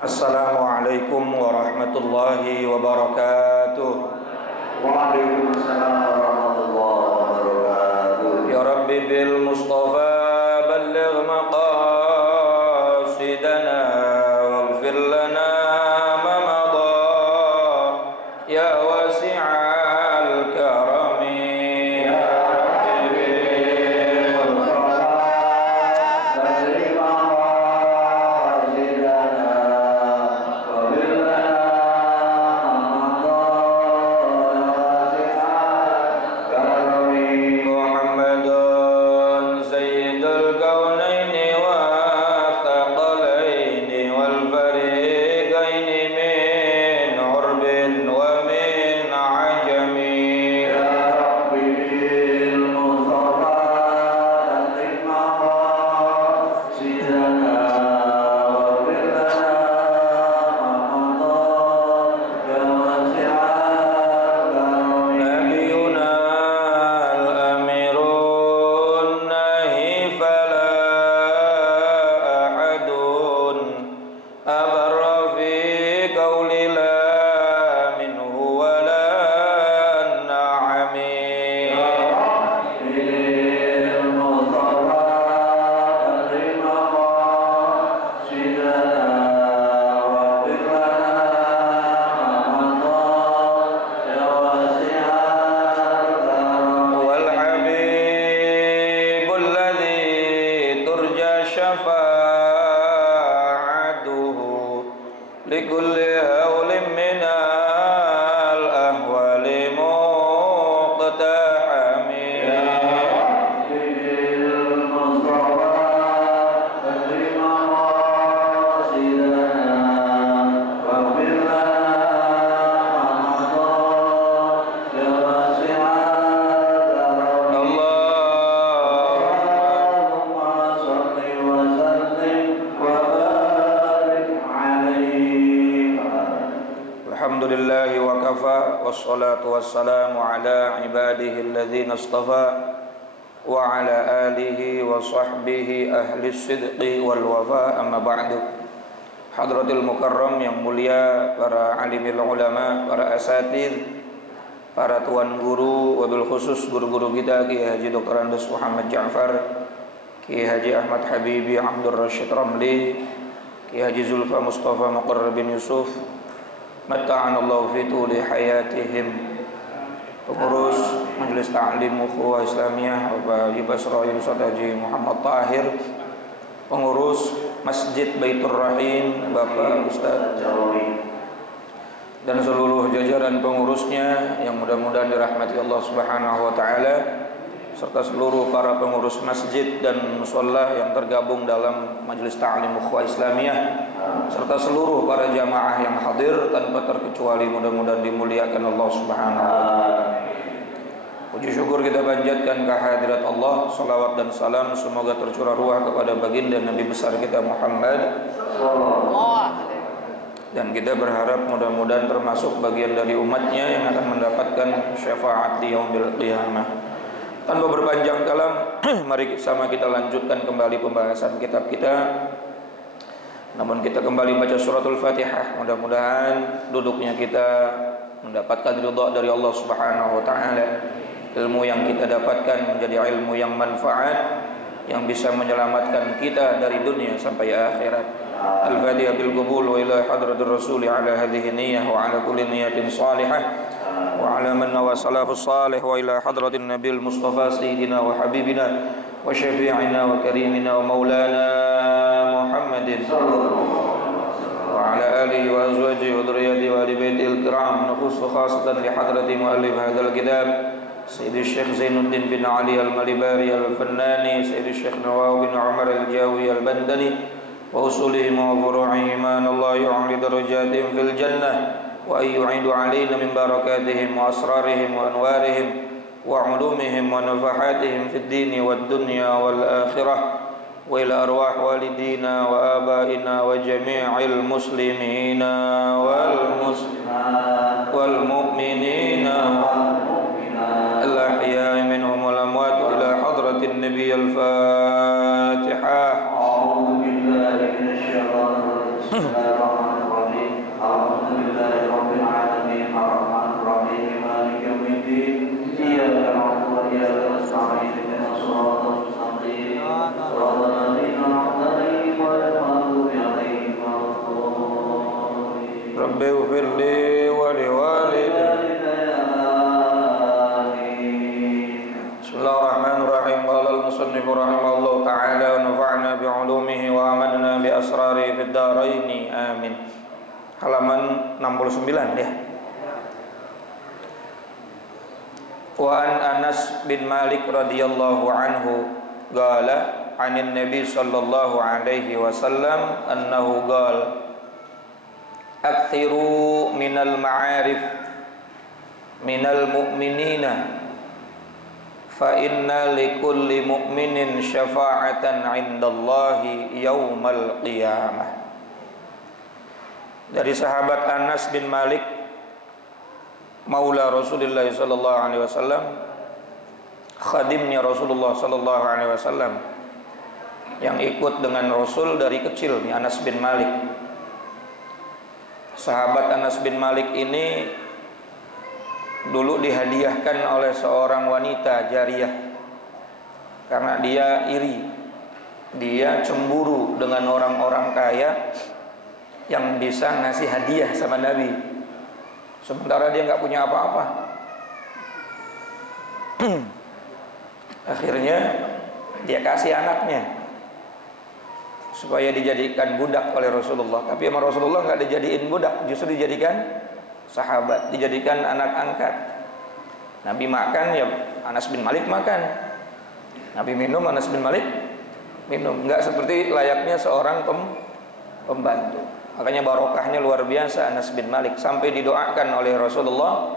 Assalamualaikum warahmatullahi wabarakatuh. Waalaikumsalam warahmatullahi wabarakatuh. Ya Rabbi bil Mustafa balligh maqasidana waghfir lana ma madha ya wasi'al karami ya Rabbi bil Mustafa balligh maqasidana waghfir lana ma madha Muhammadun sayyidul kaunaini wa thaqalaini wal fariqaini min urbin wa min ajami Ya Rabbi bil Mustafa balligh maqasidana waghfir lana ma madha ya wasi'al karami. Nabiyuna al-amirun nahi fala ahadun abarra fi qawli la minhu wa la na'ami bil Mustafa balligh maqasidana waghfir lana ma madha ya wasi'al karami. wal habibul ladzi turja syafa'atuhu likulli hawlin minal ahwali muqtahami bil Mustafa balligh maqasidana waghfir lana ma madha ya wasi'al karami. Allahumma shalli wa sallim wa barik alaihi. Alhamdulillahi wa kafa wassalatu wassalamu ala ibadihi alladhina istafa wa ala alihi wa sahbihi ahli sidqi wal wafa amma ba'du. Hadratil mukarram yang mulia, para alimil ulama, para asatidz, para tuan guru, wabil khusus guru-guru kita Kiai Haji Dr. Andes Muhammad Ja'far, Kiai Haji Ahmad Habibi Abdul Rashid Ramli, Kiai Haji Zulfa Mustafa Muqarrab bin Yusuf, matta'anallahu fi tuli hayatihim, pengurus Majelis Ta'lim Ukhuwah Islamiyah Bapak Haji Basra Ustaz Haji Muhammad Tahir, pengurus Masjid Baitur Rahim Bapak Ustaz dan seluruh jajaran pengurusnya yang mudah-mudahan dirahmati Allah Subhanahu wa taala, serta seluruh para pengurus masjid dan musholla yang tergabung dalam Majelis Ta'lim Ukhuwah Islamiyah, serta seluruh para jamaah yang hadir tanpa terkecuali, mudah-mudahan dimuliakan Allah Subhanahu wa taala. Puji syukur kita panjatkan kehadirat Allah, salawat dan salam semoga tercurah ruah kepada baginda Nabi besar kita Muhammad, dan kita berharap mudah-mudahan termasuk bagian dari umatnya yang akan mendapatkan syafaat di yaumil qiyamah. Tanpa berpanjang kalam, mari sama kita lanjutkan kembali pembahasan kitab kita. Namun kita kembali baca suratul Fatihah. Mudah-mudahan duduknya kita mendapatkan ridha dari Allah Subhanahu wa taala. Ilmu yang kita dapatkan menjadi ilmu yang manfaat, yang bisa menyelamatkan kita dari dunia sampai akhirat. Al-Fatihah bil qabul wa ila hadratir rasul ala hadhihi niyyah wa ala kulli niyyatin salihah wa ala man wa salafus salih wa ila hadratin nabil mustafa sayyidina wa habibina wa syafi'ina wa karimina wa maulana Muhammadin wa ala alihi wa azwajihi wa dhurriyyatihi wa ali baitil kiram. Naqussu khasatan li hadrati muallif hadzal kitab Sayyidi Syekh Zainuddin bin Ali al-Malibari al-Fannani, Sayyidi Syekh Nawwawi bin Umar al-Jawi al-Bandani, wa usulihim wa furu'ihim, Allah yu'ali darajatihim fil jannah wa yu'idu alaina min barakatihim wa asrarihim wa anwarihim wa ulumihim wa nafahatihim fid dini wad dunya wal akhirah wa ila arwah walidina wa abaina wa jami'il muslimina wal muslimat wal mu'minina al-ahya'i minhum wal amwat ila hadratin nabiy al-Fatihah. أعوذ بالله من الشيطان الرجيم. بسم الله الرحمن asrari fid dharaini amin. Halaman 69 ya. Wa an Anas bin Malik radhiyallahu anhu qala 'anil nabi sallallahu alaihi wasallam annahu qala akthiru minal ma'arif minal mu'minina fa inna likulli mu'minin syafa'atan 'indallahi yaumal qiyamah. Dari sahabat Anas bin Malik maula Rasulullah sallallahu alaihi wasallam, khadimnya Rasulullah sallallahu alaihi wasallam yang ikut dengan Rasul dari kecil, nih Anas bin Malik. Sahabat Anas bin Malik ini dulu dihadiahkan oleh seorang wanita jariyah karena dia iri, dia cemburu dengan orang-orang kaya yang bisa ngasih hadiah sama Nabi, sementara dia nggak punya apa-apa. Akhirnya dia kasih anaknya supaya dijadikan budak oleh Rasulullah. Tapi sama Rasulullah nggak dijadiin budak, justru dijadikan sahabat, dijadikan anak angkat. Nabi makan ya Anas bin Malik makan, Nabi minum Anas bin Malik minum. Nggak seperti layaknya seorang pembantu. Makanya barokahnya luar biasa Anas bin Malik, sampai didoakan oleh Rasulullah,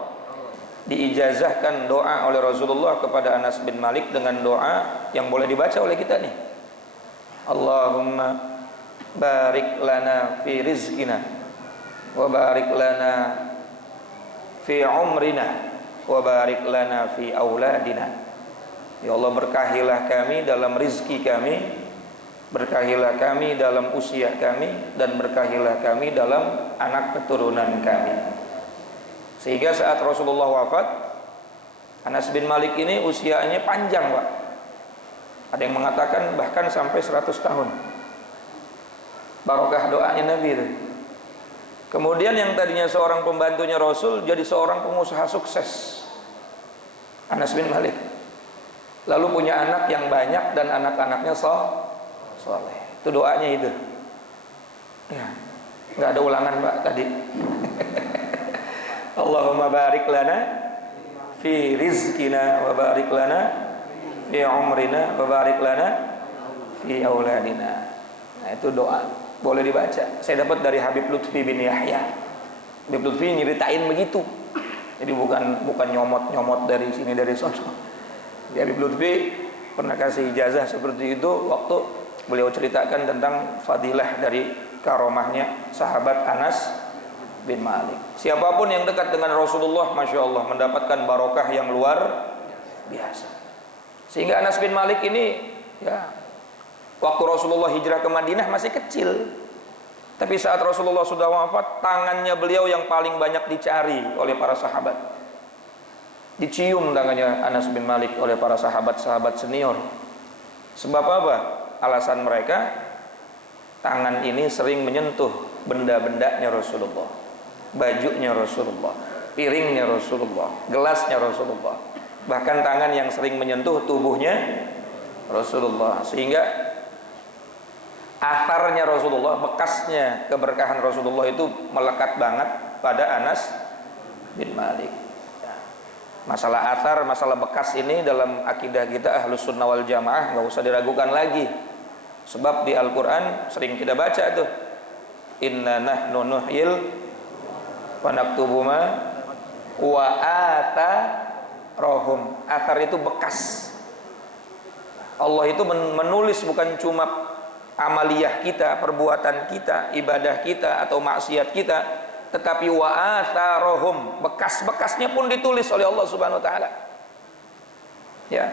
diijazahkan doa oleh Rasulullah kepada Anas bin Malik dengan doa yang boleh dibaca oleh kita nih. Allahumma barik lana fi rizqina wa barik lana fi umrina wa barik lana fi auladina. Ya Allah, berkahilah kami dalam rizki kami, berkahilah kami dalam usia kami, dan berkahilah kami dalam anak keturunan kami. Sehingga saat Rasulullah wafat, Anas bin Malik ini usianya panjang, Pak. Ada yang mengatakan bahkan sampai 100 tahun. Barokah doanya Nabi itu. Kemudian yang tadinya seorang pembantunya Rasul jadi seorang pengusaha sukses, Anas bin Malik. Lalu punya anak yang banyak dan anak-anaknya soleh. Itu doanya itu. Ya, nggak ada ulangan Pak tadi. Allahumma barik lana fi rizqina wa barik lana fi umrina wa barik lana fi auladina. Nah, itu doa boleh dibaca. Saya dapat dari Habib Lutfi bin Yahya. Habib Lutfi nyeritain begitu. Jadi bukan nyomot dari sini dari sana. Habib Lutfi pernah kasih ijazah seperti itu waktu beliau ceritakan tentang fadilah dari karomahnya sahabat Anas bin Malik. Siapapun yang dekat dengan Rasulullah, Masya Allah, mendapatkan barokah yang luar biasa. Sehingga Anas bin Malik ini ya, waktu Rasulullah hijrah ke Madinah masih kecil, tapi saat Rasulullah sudah wafat, tangannya beliau yang paling banyak dicari oleh para sahabat. Dicium tangannya Anas bin Malik oleh para sahabat-sahabat senior. Sebab apa? Alasan mereka, tangan ini sering menyentuh benda-bendanya Rasulullah, bajunya Rasulullah, piringnya Rasulullah, gelasnya Rasulullah, bahkan tangan yang sering menyentuh tubuhnya Rasulullah. Sehingga atharnya Rasulullah, bekasnya keberkahan Rasulullah itu melekat banget pada Anas bin Malik. Masalah athar, masalah bekas ini dalam akidah kita Ahlus Sunnah wal Jamaah nggak usah diragukan lagi. Sebab di Al-Quran sering kita baca tuh, inna nahnu nuhyil wa naktubu ma wa atharohum. Athar itu bekas. Allah itu menulis bukan cuma amaliyah kita, perbuatan kita, ibadah kita atau maksiat kita, tetapi wa atharohum, bekas-bekasnya pun ditulis oleh Allah Subhanahu wa taala. Ya,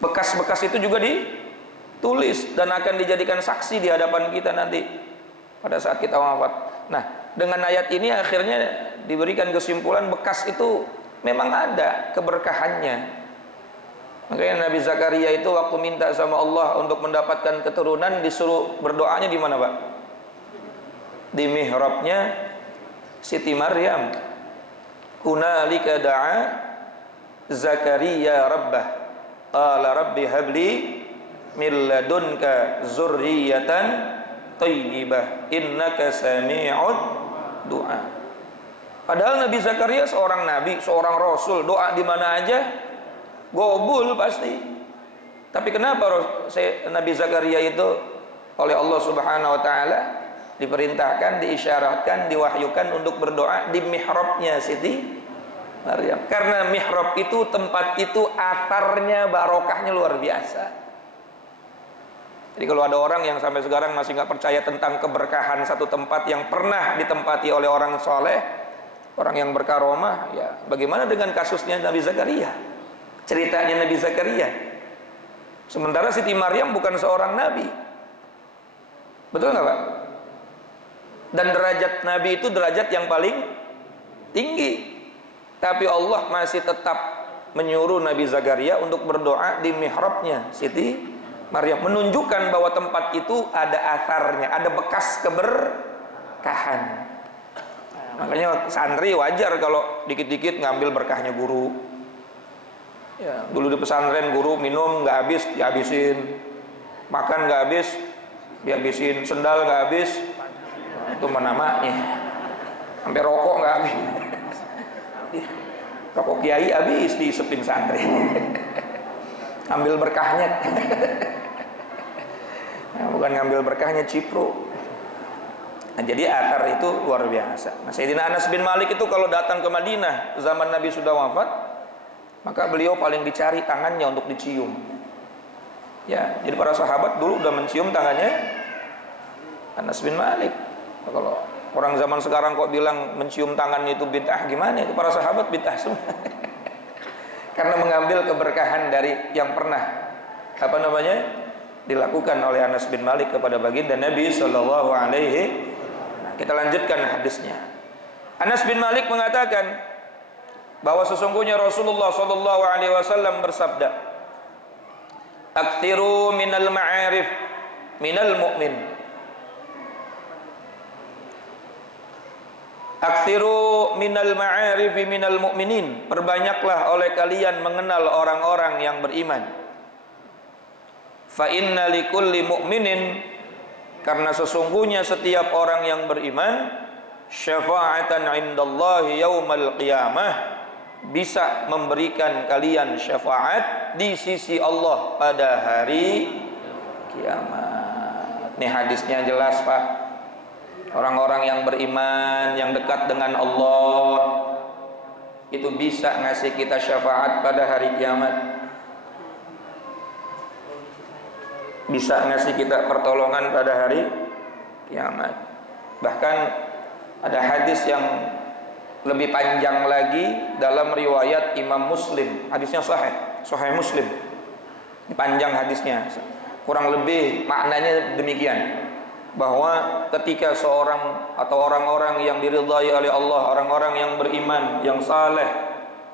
bekas-bekas itu juga ditulis dan akan dijadikan saksi di hadapan kita nanti pada saat kita wafat. Nah, dengan ayat ini akhirnya diberikan kesimpulan bekas itu memang ada keberkahannya. Makanya Nabi Zakaria itu waktu minta sama Allah untuk mendapatkan keturunan, disuruh berdoanya di mana, Pak? Di mihrabnya Siti Maryam. Hunalika da'a Zakaria rabbah qala rabbi habli min ladunka zurriyatan thayyibah innaka sami'ud du'a. Padahal Nabi Zakaria seorang nabi, seorang rasul, doa di mana aja gobul pasti. Tapi kenapa Nabi Zakaria itu oleh Allah Subhanahu wa taala diperintahkan, diisyaratkan, diwahyukan untuk berdoa di mihrabnya Siti Maryam? Karena mihrab itu, tempat itu atarnya, barokahnya luar biasa. Jadi kalau ada orang yang sampai sekarang masih nggak percaya tentang keberkahan satu tempat yang pernah ditempati oleh orang soleh, orang yang berkaromah, ya bagaimana dengan kasusnya Nabi Zakaria? Ceritanya Nabi Zakaria. Sementara Siti Maryam bukan seorang nabi. Betul nggak Pak? Dan derajat nabi itu derajat yang paling tinggi. Tapi Allah masih tetap menyuruh Nabi Zakaria untuk berdoa di mihrabnya Siti Maryam, menunjukkan bahwa tempat itu ada asarnya, ada bekas keberkahan. Makanya santri wajar kalau dikit-dikit ngambil berkahnya guru. Ya, dulu di pesantren guru minum nggak habis dihabisin, makan nggak habis dihabisin, sendal nggak habis, itu namanya. Sampai rokok nggak habis. Rokok kiai habis diisepin santri. Ambil berkahnya. Nah, bukan ngambil berkahnya cipro. Nah, jadi athar itu luar biasa. Nah, Sayyidina Anas bin Malik itu kalau datang ke Madinah zaman Nabi sudah wafat, maka beliau paling dicari tangannya untuk dicium. Ya, jadi para sahabat dulu udah mencium tangannya Anas bin Malik. Kalau orang zaman sekarang kok bilang mencium tangannya itu bid'ah, gimana? Itu para sahabat bid'ah semua. Karena mengambil keberkahan dari yang pernah dilakukan oleh Anas bin Malik kepada baginda Nabi sallallahu alaihi. Nah, kita lanjutkan hadisnya. Anas bin Malik mengatakan bahwa sesungguhnya Rasulullah sallallahu alaihi wasallam bersabda, "Aktsiru minal ma'arif minal mu'min." Aktsiru minal ma'arif minal mu'minin. Perbanyaklah oleh kalian mengenal orang-orang yang beriman. Fa inna likulli mu'minin, karena sesungguhnya setiap orang yang beriman, syafa'atan 'indallahi yaumal qiyamah, bisa memberikan kalian syafaat di sisi Allah pada hari kiamat. Ini hadisnya jelas Pak. Orang-orang yang beriman, yang dekat dengan Allah, itu bisa ngasih kita syafaat pada hari kiamat. Bisa ngasih kita pertolongan pada hari kiamat. Bahkan ada hadis yang lebih panjang lagi dalam riwayat Imam Muslim. Hadisnya sahih Muslim. Panjang hadisnya. Kurang lebih maknanya demikian, bahwa ketika seorang atau orang-orang yang diridhai oleh Allah, orang-orang yang beriman, yang saleh,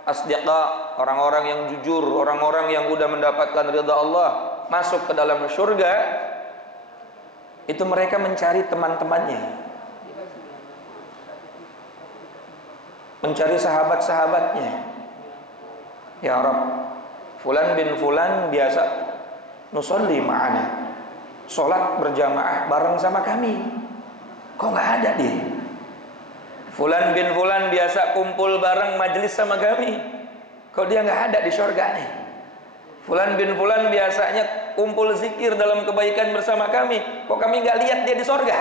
asdiqa, orang-orang yang jujur, orang-orang yang sudah mendapatkan ridha Allah, masuk ke dalam surga, itu mereka mencari teman-temannya, mencari sahabat-sahabatnya. Ya Rabb, fulan bin fulan biasa nusolli ma'ana, sholat berjamaah bareng sama kami, kok nggak ada dia? Fulan bin fulan biasa kumpul bareng majelis sama kami, kok dia nggak ada di surga nih? Fulan bin fulan biasanya kumpul zikir dalam kebaikan bersama kami, kok kami nggak lihat dia di surga?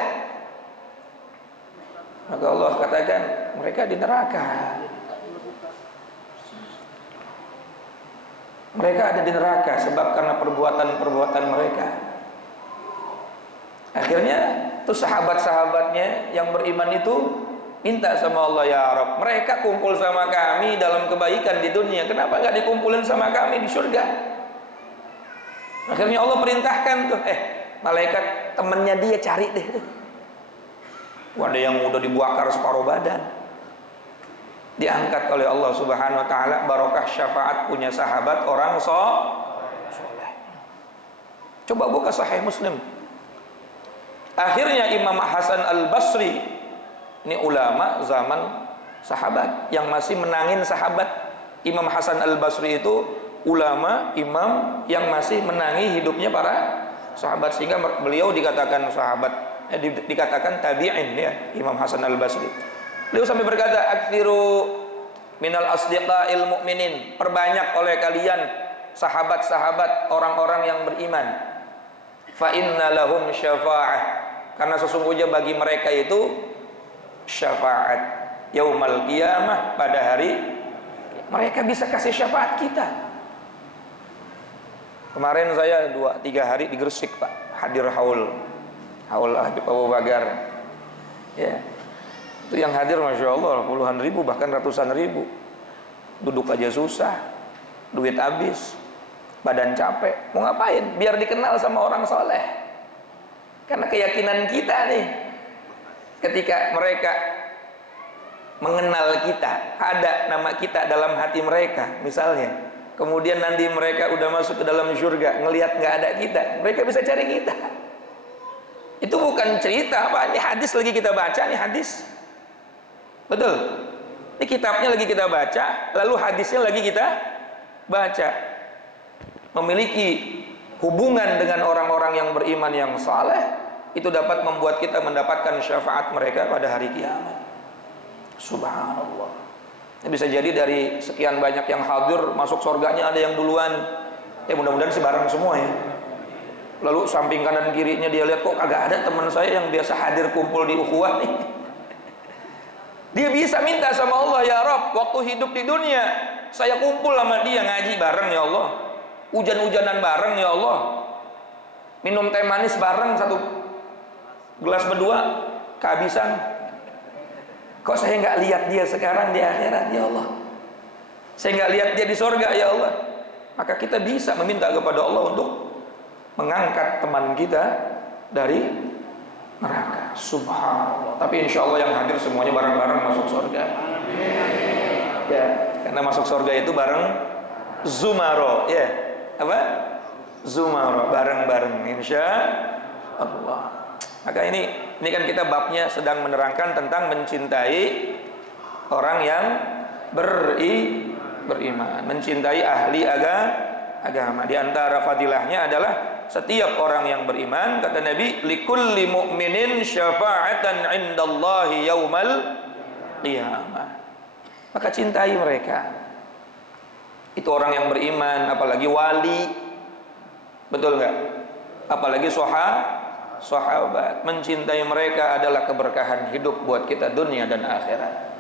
Maka Allah katakan mereka di neraka. Mereka ada di neraka sebab karena perbuatan-perbuatan mereka. Akhirnya tuh sahabat-sahabatnya yang beriman itu minta sama Allah, ya Rabb, mereka kumpul sama kami dalam kebaikan di dunia, kenapa nggak dikumpulin sama kami di surga? Akhirnya Allah perintahkan tuh, malaikat temennya dia cari deh. Ada yang udah dibakar separuh badan, diangkat oleh Allah Subhanahu wa taala, barokah syafaat punya sahabat orang soleh. Coba buka Sahih Muslim. Akhirnya Imam Hasan Al-Basri, ini ulama zaman sahabat yang masih menangin sahabat. Imam Hasan Al-Basri itu ulama, imam yang masih menangi hidupnya para sahabat, sehingga beliau dikatakan sahabat dikatakan tabi'in ya, Imam Hasan Al-Basri. Beliau sampai berkata, "Aktsiru minal asdiqa'il mu'minin." Perbanyak oleh kalian sahabat-sahabat orang-orang yang beriman. Fa inna lahum syafa'ah. Karena sesungguhnya bagi mereka itu syafaat yaumal qiyamah, pada hari mereka bisa kasih syafaat kita. Kemarin saya 2-3 hari di Gresik, Pak, hadir haul Habib Abu Bakar ya. Itu yang hadir Masya Allah puluhan ribu, bahkan ratusan ribu. Duduk aja susah, duit habis, badan capek. Mau ngapain? Biar dikenal sama orang soleh. Karena keyakinan kita nih, ketika mereka mengenal kita, ada nama kita dalam hati mereka misalnya, kemudian nanti mereka udah masuk ke dalam surga, ngelihat nggak ada kita, mereka bisa cari kita. Itu bukan cerita, apa, ini hadis lagi kita baca, nih hadis, betul, ini kitabnya lagi kita baca, lalu hadisnya lagi kita baca. Memiliki hubungan dengan orang-orang yang beriman yang saleh, itu dapat membuat kita mendapatkan syafaat mereka pada hari kiamat. Subhanallah. Ini bisa jadi dari sekian banyak yang hadir, masuk surganya ada yang duluan. Ya mudah-mudahan sih bareng semua ya. Lalu samping kanan kirinya dia lihat, kok kagak ada teman saya yang biasa hadir kumpul di ukhuwah nih. Dia bisa minta sama Allah, ya Rabb, waktu hidup di dunia saya kumpul sama dia, ngaji bareng ya Allah, hujan-hujanan bareng ya Allah, minum teh manis bareng, satu gelas berdua kehabisan. Kok saya nggak lihat dia sekarang di akhirat ya Allah, saya nggak lihat dia di surga ya Allah. Maka kita bisa meminta kepada Allah untuk mengangkat teman kita dari neraka. Subhanallah. Tapi insya Allah yang hadir semuanya bareng-bareng masuk surga ya, karena masuk surga itu bareng Zumaro ya, apa? Zumaro, bareng-bareng insya Allah. Maka ini kan kita babnya sedang menerangkan tentang mencintai orang yang beriman, mencintai ahli agama. Di antara fadilahnya adalah setiap orang yang beriman, kata Nabi, likulli mu'minin syafa'atan 'indallahi yaumal qiyamah. Maka cintai mereka. Itu orang yang beriman, apalagi wali. Betul enggak? Apalagi sahabat. Mencintai mereka adalah keberkahan hidup buat kita dunia dan akhirat.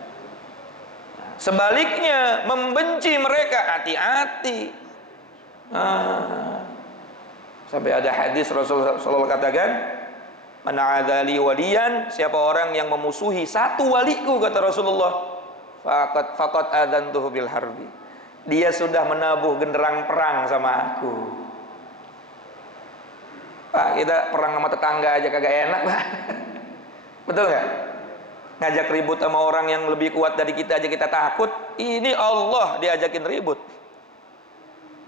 Sebaliknya, membenci mereka, hati-hati. Sampai ada hadis Rasulullah SAW katakan, man adali waliyan, siapa orang yang memusuhi satu waliku, kata Rasulullah, faqad adantuhu bil harbi, dia sudah menabuh genderang perang sama aku. Pak, kita perang sama tetangga aja kagak enak, Pak. Betul nggak? Ngajak ribut sama orang yang lebih kuat dari kita aja kita takut. Ini Allah diajakin ribut.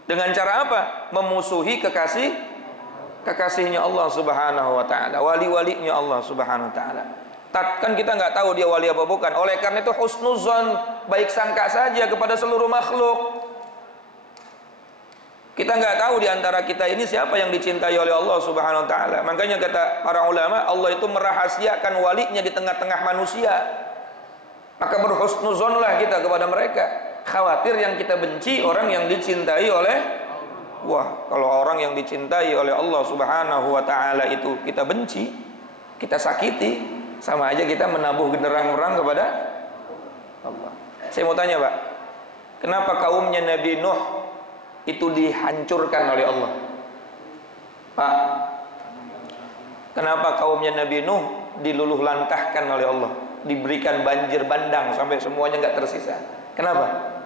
Dengan cara apa? Memusuhi kekasihnya Allah Subhanahu wa taala, wali-walinya Allah Subhanahu wa taala. Kan kita nggak tahu dia wali apa bukan. Oleh karena itu husnuzon, baik sangka saja kepada seluruh makhluk. Kita nggak tahu di antara kita ini siapa yang dicintai oleh Allah Subhanahu wa taala. Makanya kata para ulama, Allah itu merahasiakan walinya di tengah-tengah manusia. Maka berhusnuzonlah kita kepada mereka. Khawatir yang kita benci orang yang dicintai oleh, wah, kalau orang yang dicintai oleh Allah Subhanahu wa taala itu kita benci, kita sakiti, sama aja kita menabuh genderang perang kepada Allah. Saya mau tanya, Pak, kenapa kaumnya Nabi Nuh itu dihancurkan oleh Allah? Pak, kenapa kaumnya Nabi Nuh diluluh lantahkan oleh Allah, diberikan banjir bandang sampai semuanya nggak tersisa? Kenapa?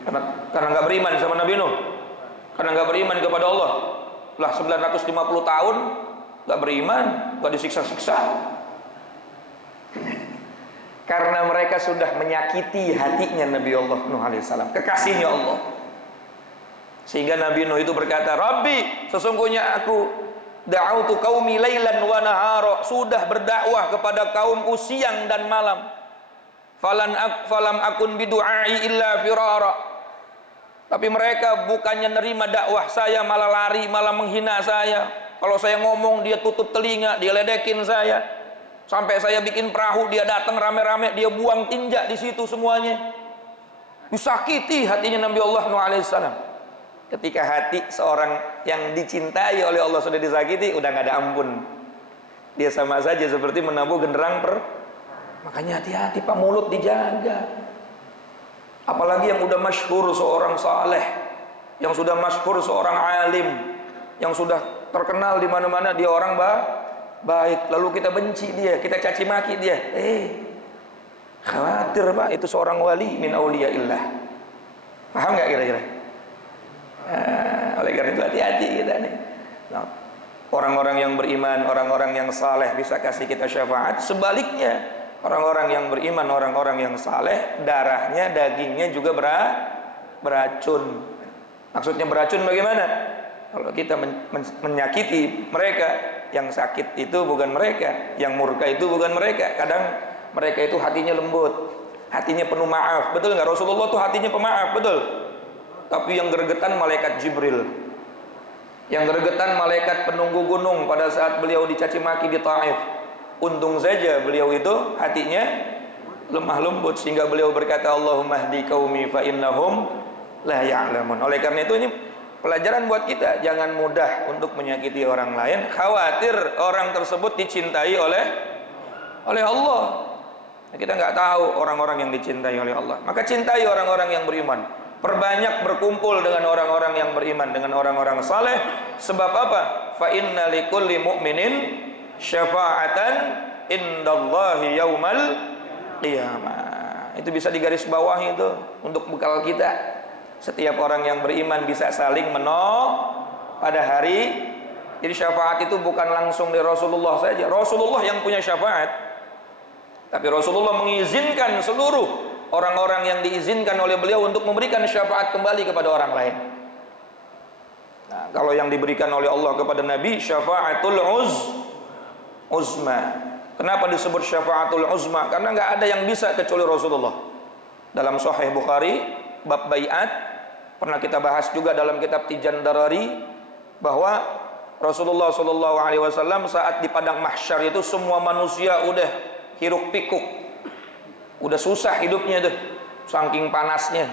Karena nggak beriman sama Nabi Nuh, karena nggak beriman kepada Allah. Lah 950 tahun nggak beriman, nggak disiksa-siksa. Karena mereka sudah menyakiti hatinya Nabi Allah Nuh alaihissalam, kekasihnya Allah. Sehingga Nabi Nuh itu berkata, Rabbi, sesungguhnya aku da'autu qaumi lailan wa nahara, sudah berdakwah kepada kaumku siang dan malam. Falam akun bidu'ai illa firara. Tapi mereka bukannya nerima dakwah saya, malah lari, malah menghina saya. Kalau saya ngomong dia tutup telinga, dia ledekin saya. Sampai saya bikin perahu, dia datang rame-rame, dia buang tinja di situ semuanya. Disakiti hatinya Nabi Allah Nuh alaihissalam. Ketika hati seorang yang dicintai oleh Allah sudah disakiti, udah nggak ada ampun. Dia sama saja seperti menabuh genderang Makanya hati-hati Pak, mulut dijaga. Apalagi yang udah masyhur seorang saleh, yang sudah masyhur seorang alim, yang sudah terkenal di mana-mana, dia orang baik, lalu kita benci dia, kita caci maki dia. Khawatir Pak, itu seorang wali min auliyaillah. Paham nggak kira-kira? Oleh karena itu hati-hati kita nih. Nah, orang-orang yang beriman, orang-orang yang saleh bisa kasih kita syafaat. Sebaliknya, orang-orang yang beriman, orang-orang yang saleh, darahnya, dagingnya juga beracun. Maksudnya beracun bagaimana? Kalau kita menyakiti mereka, yang sakit itu bukan mereka, yang murka itu bukan mereka. Kadang mereka itu hatinya lembut, hatinya penuh maaf. Betul nggak? Rasulullah tuh hatinya pemaaf, betul. Tapi yang gregetan malaikat Jibril, yang gregetan malaikat penunggu gunung pada saat beliau dicaci maki di Taif. Untung saja beliau itu hatinya lemah lembut sehingga beliau berkata, Allahumma hdi qaumi fa innahum la ya'lamun. Oleh karena itu, ini pelajaran buat kita, jangan mudah untuk menyakiti orang lain, khawatir orang tersebut dicintai oleh Allah. Kita nggak tahu orang-orang yang dicintai oleh Allah. Maka cintai orang-orang yang beriman. Perbanyak berkumpul dengan orang-orang yang beriman, dengan orang-orang saleh. Sebab apa? Fa inna likulli mu'minin syafa'atan indallahi yaumal qiyamah. Itu bisa digaris bawahi itu untuk bekal kita. Setiap orang yang beriman bisa saling pada hari. Jadi syafaat itu bukan langsung dari Rasulullah saja. Rasulullah yang punya syafaat, tapi Rasulullah mengizinkan seluruh orang-orang yang diizinkan oleh beliau untuk memberikan syafaat kembali kepada orang lain. Nah, kalau yang diberikan oleh Allah kepada Nabi, syafaatul uzma. Kenapa disebut syafaatul uzma? Karena nggak ada yang bisa kecuali Rasulullah. Dalam Sahih Bukhari, bab baiat, pernah kita bahas juga dalam kitab Tijan Darari, bahwa Rasulullah SAW saat di padang mahsyar itu semua manusia udah hiruk pikuk, udah susah hidupnya tuh, saking panasnya,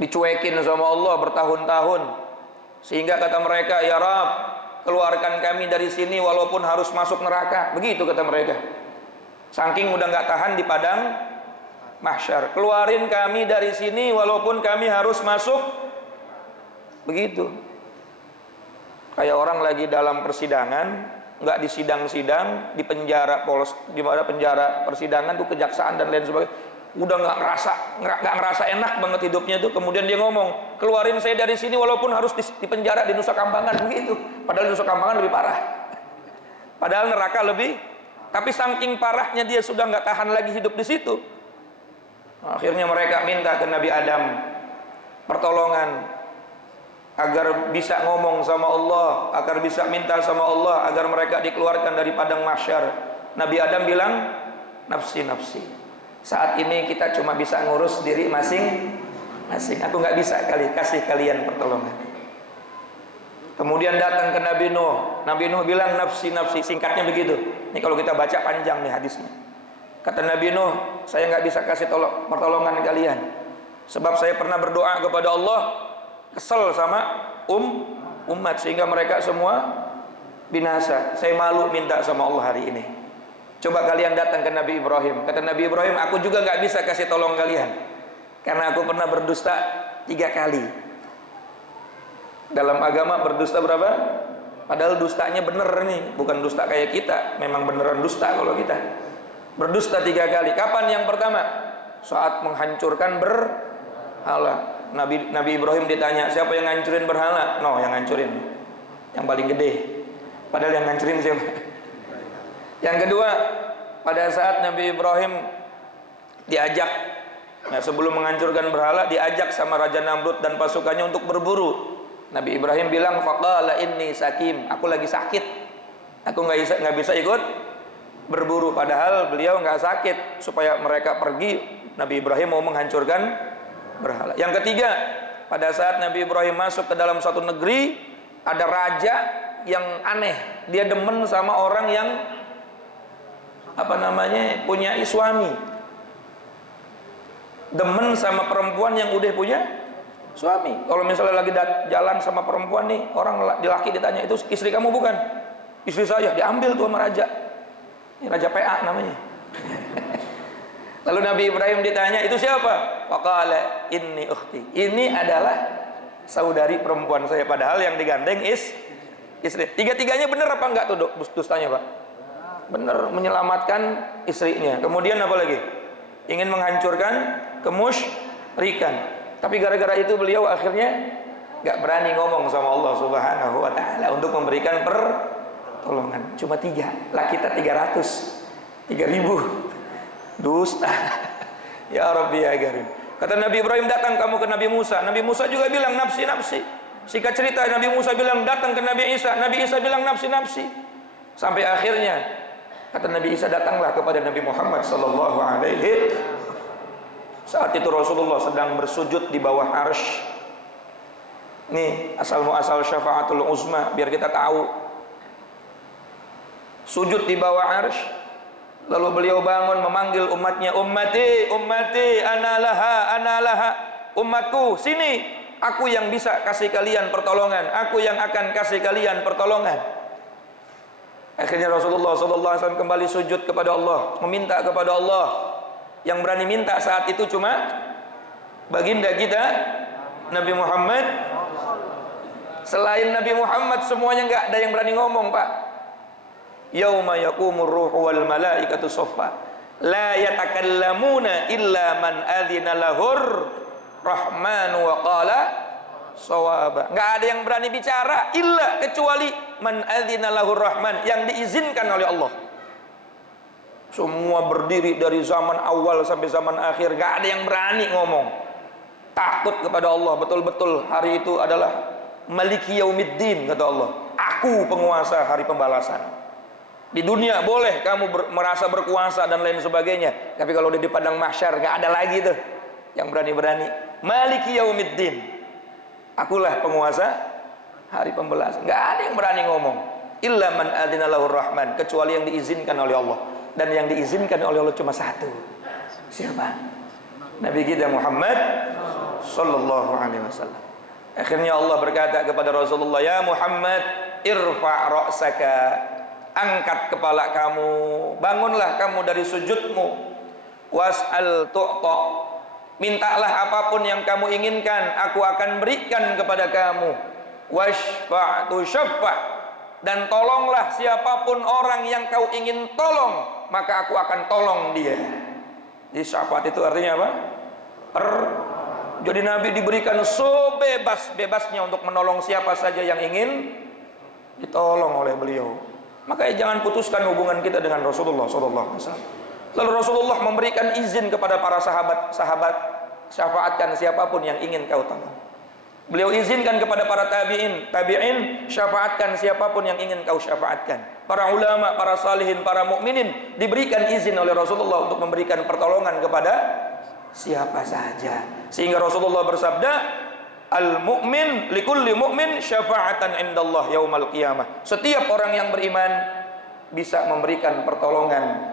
dicuekin sama Allah bertahun-tahun, sehingga kata mereka, ya Rabb, keluarkan kami dari sini walaupun harus masuk neraka. Begitu kata mereka, saking udah nggak tahan di padang mahsyar, keluarin kami dari sini walaupun kami harus masuk. Begitu. Kayak orang lagi dalam persidangan, nggak di sidang-sidang, di penjara di mana penjara persidangan tuh, kejaksaan dan lain sebagainya, udah nggak ngerasa enak banget hidupnya tuh, kemudian dia ngomong, keluarin saya dari sini walaupun harus di penjara di Nusa Kambangan. Begitu. Padahal Nusa Kambangan lebih parah, padahal neraka lebih, tapi saking parahnya dia sudah nggak tahan lagi hidup di situ. Akhirnya mereka minta ke Nabi Adam pertolongan agar bisa ngomong sama Allah, agar bisa minta sama Allah agar mereka dikeluarkan dari padang mahsyar. Nabi Adam bilang, nafsi nafsi, saat ini kita cuma bisa ngurus diri masing-masing, aku nggak bisa kasih kalian pertolongan. Kemudian datang ke Nabi Nuh. Nabi Nuh bilang nafsi nafsi, singkatnya begitu. Ini kalau kita baca panjang nih hadisnya. Kata Nabi Nuh, saya nggak bisa kasih pertolongan kalian, sebab saya pernah berdoa kepada Allah, kesel sama umat sehingga mereka semua binasa. Saya malu minta sama Allah hari ini. Coba kalian datang ke Nabi Ibrahim. Kata Nabi Ibrahim, aku juga nggak bisa kasih tolong kalian karena aku pernah berdusta 3 kali. Dalam agama berdusta berapa? Padahal dustanya bener nih, bukan dusta kayak kita. Memang beneran dusta kalau kita berdusta 3 kali. Kapan yang pertama? Saat menghancurkan berhala. Nabi Ibrahim ditanya, siapa yang ngancurin berhala? No, yang ngancurin yang paling gede. Padahal yang ngancurin siapa? Yang kedua, pada saat Nabi Ibrahim diajak, nah sebelum menghancurkan berhala, diajak sama Raja Namrud dan pasukannya untuk berburu. Nabi Ibrahim bilang, faqala inni sakim, aku lagi sakit, aku nggak bisa ikut berburu. Padahal beliau nggak sakit. Supaya mereka pergi, Nabi Ibrahim mau menghancurkan berhala. Yang ketiga, pada saat Nabi Ibrahim masuk ke dalam suatu negeri, ada raja yang aneh. Dia demen sama orang yang punya suami. Demen sama perempuan yang udah punya suami. Kalau misalnya lagi jalan sama perempuan nih, orang laki ditanya, itu istri kamu bukan? Istri saya. Diambil tuh sama raja. Ini raja PA namanya. Lalu Nabi Ibrahim ditanya, itu siapa? Faqala inni ukhti. Ini adalah saudari perempuan saya. Padahal yang digandeng istri. Tiga-tiganya benar apa enggak tuh dustanya, Pak? Benar, menyelamatkan istrinya. Kemudian apa lagi? Ingin menghancurkan kemusyrikan. Tapi gara-gara itu beliau akhirnya enggak berani ngomong sama Allah Subhanahu wa taala untuk memberikan pertolongan. Cuma 3, lah kita 300. 3.000. Dusta. Ya Rabbi ya Karim. Kata Nabi Ibrahim, datang kamu ke Nabi Musa. Nabi Musa juga bilang nafsi. Singkat cerita, Nabi Musa bilang datang ke Nabi Isa. Nabi Isa bilang nafsi. Sampai akhirnya kata Nabi Isa, datanglah kepada Nabi Muhammad sallallahu alaihi. Saat itu Rasulullah sedang bersujud di bawah arsy. Nih asal muasal syafaatul uzma biar kita tahu. Sujud di bawah arsy. Lalu beliau bangun memanggil umatnya, ummati, ana laha, umatku, sini, aku yang bisa kasih kalian pertolongan, aku yang akan kasih kalian pertolongan. Akhirnya Rasulullah SAW kembali sujud kepada Allah, meminta kepada Allah. Yang berani minta saat itu cuma baginda kita, Nabi Muhammad. Selain Nabi Muhammad semuanya nggak ada yang berani ngomong, Pak. Yauma yaqumur ruhu wal malaikatu saffa la yatakallamuna illa man adzina lahur rahmanu wa qala shawaba. Enggak ada yang berani bicara illa kecuali man adzina lahur rahman, yang diizinkan oleh Allah. Semua berdiri dari zaman awal sampai zaman akhir, enggak ada yang berani ngomong. Takut kepada Allah, betul-betul hari itu adalah Maliki Yaumiddin, kata Allah. Aku penguasa hari pembalasan. Di dunia boleh kamu merasa berkuasa dan lain sebagainya, tapi kalau di padang mahsyar gak ada lagi tuh yang berani-berani. Maliki Yaumiddin, akulah penguasa hari pembalasan. Gak ada yang berani ngomong illa man adzina lahur rahman, kecuali yang diizinkan oleh Allah. Dan yang diizinkan oleh Allah cuma satu. Siapa? Nabi kita Muhammad sallallahu alaihi wasallam. Akhirnya Allah berkata kepada Rasulullah, ya Muhammad, irfa' ra'saka, angkat kepala kamu, bangunlah kamu dari sujudmu, was'al tu'ta, mintalah apapun yang kamu inginkan, aku akan berikan kepada kamu, washfa' tu syaffa', dan tolonglah siapapun orang yang kau ingin tolong, maka aku akan tolong dia. Jadi syafaat itu artinya apa? Jadi Nabi diberikan sebebas-bebasnya untuk menolong siapa saja yang ingin ditolong oleh beliau. Makanya jangan putuskan hubungan kita dengan Rasulullah SAW. Lalu Rasulullah memberikan izin kepada para sahabat, syafaatkan siapapun yang ingin kau tolong. Beliau izinkan kepada para tabi'in, syafaatkan siapapun yang ingin kau syafaatkan. Para ulama, para salihin, para mukminin diberikan izin oleh Rasulullah untuk memberikan pertolongan kepada siapa saja. Sehingga Rasulullah bersabda, al-mu'min likulli mu'min syafa'atan indallah yaumal qiyamah. Setiap orang yang beriman bisa memberikan pertolongan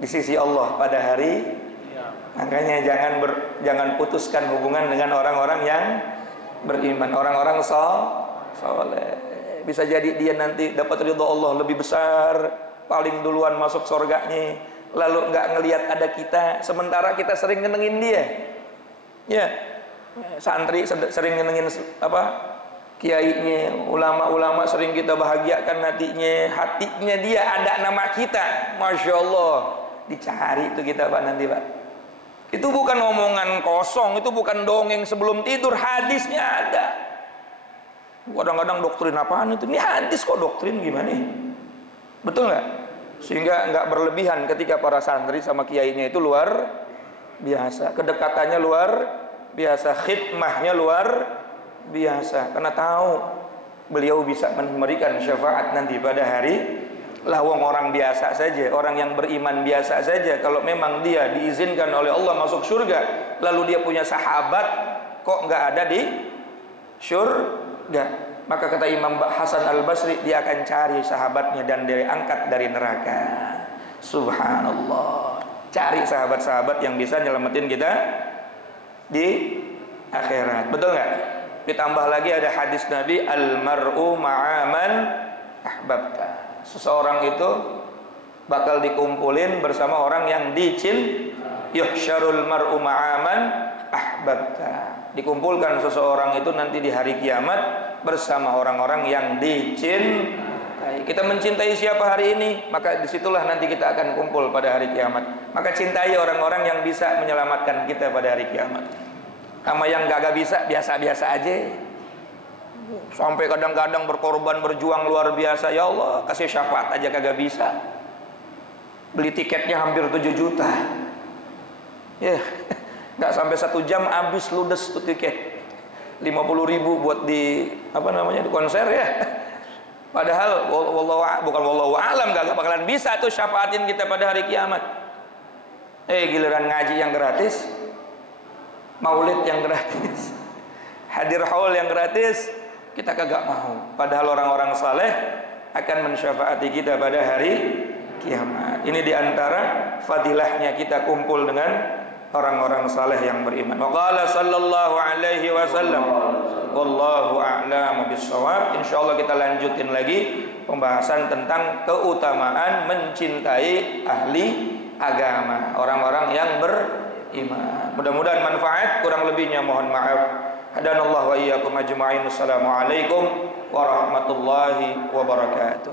di sisi Allah pada hari. Makanya jangan putuskan hubungan dengan orang-orang yang beriman, orang-orang saleh. Bisa jadi dia nanti dapat ridha Allah lebih besar, paling duluan masuk surganya, lalu nggak ngelihat ada kita, sementara kita sering nyenengin dia. Ya, santri sering nyenengin kiainya, ulama-ulama sering kita bahagiakan hatinya dia ada nama kita, masya Allah, dicari itu kita Pak nanti Pak. Itu bukan omongan kosong, itu bukan dongeng sebelum tidur, hadisnya ada. Kadang-kadang doktrin apaan itu? Ini hadis kok, doktrin gimana? Betul nggak? Sehingga nggak berlebihan ketika para santri sama kiainya itu luar biasa, kedekatannya luar biasa, khidmahnya luar biasa, karena tahu beliau bisa memberikan syafaat nanti pada hari. Lawang orang biasa saja, orang yang beriman biasa saja, kalau memang dia diizinkan oleh Allah masuk surga, lalu dia punya sahabat, kok nggak ada di surga? maka kata Imam Hasan Al-Basri, dia akan cari sahabatnya dan dia angkat dari neraka. Subhanallah. Cari sahabat-sahabat yang bisa nyelamatin kita di akhirat. Betul nggak? Ditambah lagi ada hadis Nabi, al-mar'u ma'aman ahbabta. Seseorang itu bakal dikumpulin bersama orang yang yuhsyarul mar'u ma'aman ahbabta. Dikumpulkan seseorang itu nanti di hari kiamat bersama orang-orang yang dicintai. Kita mencintai siapa hari ini, maka disitulah nanti kita akan kumpul pada hari kiamat. Maka cintai orang-orang yang bisa menyelamatkan kita pada hari kiamat. Sama yang gak bisa, biasa-biasa aja. Sampai kadang-kadang berkorban, berjuang luar biasa. Ya Allah, kasih syafaat aja kagak bisa. Beli tiketnya hampir 7 juta. Ya, nggak sampai 1 jam habis ludes tuh tiket. 50.000 buat di di konser ya. Padahal wallahu alam gak bakalan bisa tuh syafaatin kita pada hari kiamat. Giliran ngaji yang gratis, maulid yang gratis, hadir haul yang gratis, kita kagak mau. Padahal orang-orang saleh akan mensyafaati kita pada hari kiamat. Ini diantara fadilahnya kita kumpul dengan orang-orang saleh yang beriman. Waqala sallallahu alaihi wasallam, wallahu a'lamu bissawab. Insyaallah kita lanjutin lagi pembahasan tentang keutamaan mencintai ahli agama, orang-orang yang beriman. Mudah-mudahan manfaat, kurang lebihnya mohon maaf. Hadanallahu wa iyyakum ajma'in. Assalamualaikum warahmatullahi wabarakatuh.